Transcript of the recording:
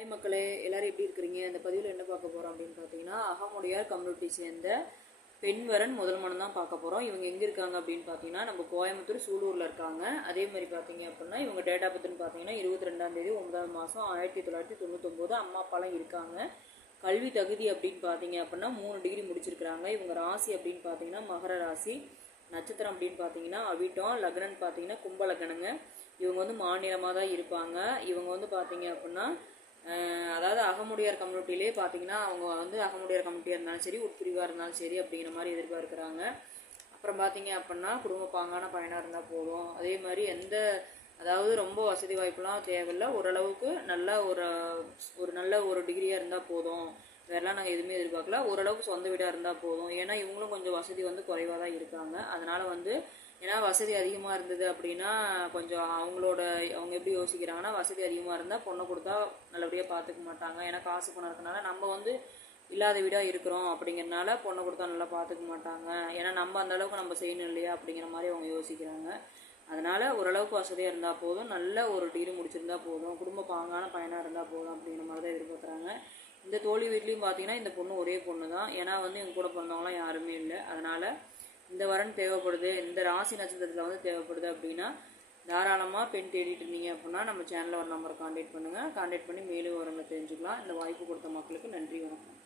Hi மக்களே, எல்லாரும் எப்படி இருக்கிறீங்க? இந்த பதிவில் என்ன பார்க்க போகிறோம் அப்படின்னு பார்த்தீங்கன்னா, அகமுடையார் கம்யூனிட்டி சேர்ந்த பெண்வரன் முதல் மனம் தான் பார்க்க போகிறோம். இவங்க எங்கே இருக்காங்க அப்படின்னு பார்த்தீங்கன்னா, நம்ம கோயம்புத்தூர் சூலூரில் இருக்காங்க. அதே மாதிரி பார்த்தீங்க அப்படின்னா, இவங்க டேட் ஆஃப் பர்த்னு பார்த்தீங்கன்னா 22 9 மாதம் 1999. அம்மா அப்பாலாம் இருக்காங்க. கல்வி தகுதி அப்படின்னு பார்த்தீங்க அப்படின்னா 3 டிகிரி முடிச்சிருக்கிறாங்க. இவங்க ராசி அப்படின்னு பார்த்தீங்கன்னா மகர ராசி. நட்சத்திரம் அப்படின்னு பார்த்தீங்கன்னா அவிட்டம். லக்னன்னு பார்த்தீங்கன்னா கும்ப லக்னங்க. இவங்க வந்து மாநிலமாக தான் இருப்பாங்க. இவங்க வந்து பார்த்தீங்க அப்படின்னா அதாவது அகமுடையார் கம்யூனிட்டிலே பார்த்தீங்கன்னா அவங்க வந்து அகமுடையார் கம்யூனிட்டியாக இருந்தாலும் சரி, உட்பிரிவாக இருந்தாலும் சரி அப்படிங்கிற மாதிரி எதிர்பார்க்குறாங்க. அப்புறம் பார்த்தீங்க அப்படின்னா குடும்ப பாங்கான பயனாக இருந்தால் போதும். அதே மாதிரி அதாவது ரொம்ப வசதி வாய்ப்புலாம் தேவையில்லை, ஓரளவுக்கு நல்ல ஒரு நல்ல ஒரு டிகிரியாக இருந்தால் போதும். வேறெல்லாம் நாங்கள் எதுவுமே எதிர்பார்க்கல. ஓரளவுக்கு சொந்த வீடாக இருந்தால் போதும். ஏன்னா இவங்களும் கொஞ்சம் வசதி வந்து குறைவாக தான் இருக்காங்க. அதனால் வந்து ஏன்னா வசதி அதிகமாக இருந்தது அப்படின்னா கொஞ்சம் அவங்க எப்படி யோசிக்கிறாங்கன்னா, வசதி அதிகமாக இருந்தால் பொண்ணை கொடுத்தா நல்லபடியாக பார்த்துக்க மாட்டாங்க. ஏன்னா காசு பணம் இருக்கனால நம்ம வந்து இல்லாத வீடாக இருக்கிறோம் அப்படிங்கிறனால பொண்ணை கொடுத்தா நல்லா பார்த்துக்க மாட்டாங்க. ஏன்னா நம்ம அந்தளவுக்கு நம்ம செய்யணும் இல்லையா அப்படிங்கிற மாதிரி அவங்க யோசிக்கிறாங்க. அதனால் ஓரளவுக்கு வசதியாக இருந்தால் போதும், நல்ல ஒரு டிகிரி முடிச்சிருந்தா போதும், குடும்ப பாங்கான பயனாக இருந்தால் போதும் அப்படிங்கிற மாதிரி தான் எதிர்பார்க்குறாங்க. இந்த தோழி வீட்லேயும் பார்த்தீங்கன்னா இந்த பொண்ணு ஒரே பொண்ணு தான். ஏன்னா வந்து எங்கள் கூட பிறந்தவங்களாம் யாருமே இல்லை. அதனால் இந்த வரன் தேவைப்படுது, இந்த ராசி நட்சத்திரத்தில் வந்து தேவைப்படுது அப்படின்னா தாராளமாக பெண் தேடிட்டு இருந்தீங்க அப்படின்னா நம்ம சேனலில் ஒரு நம்பரை கான்டாக்ட் பண்ணுங்கள். கான்டாக்ட் பண்ணி மேலும் விவரங்களை தெரிஞ்சுக்கலாம். இந்த வாய்ப்பு கொடுத்த மக்களுக்கு நன்றி, வணக்கம்.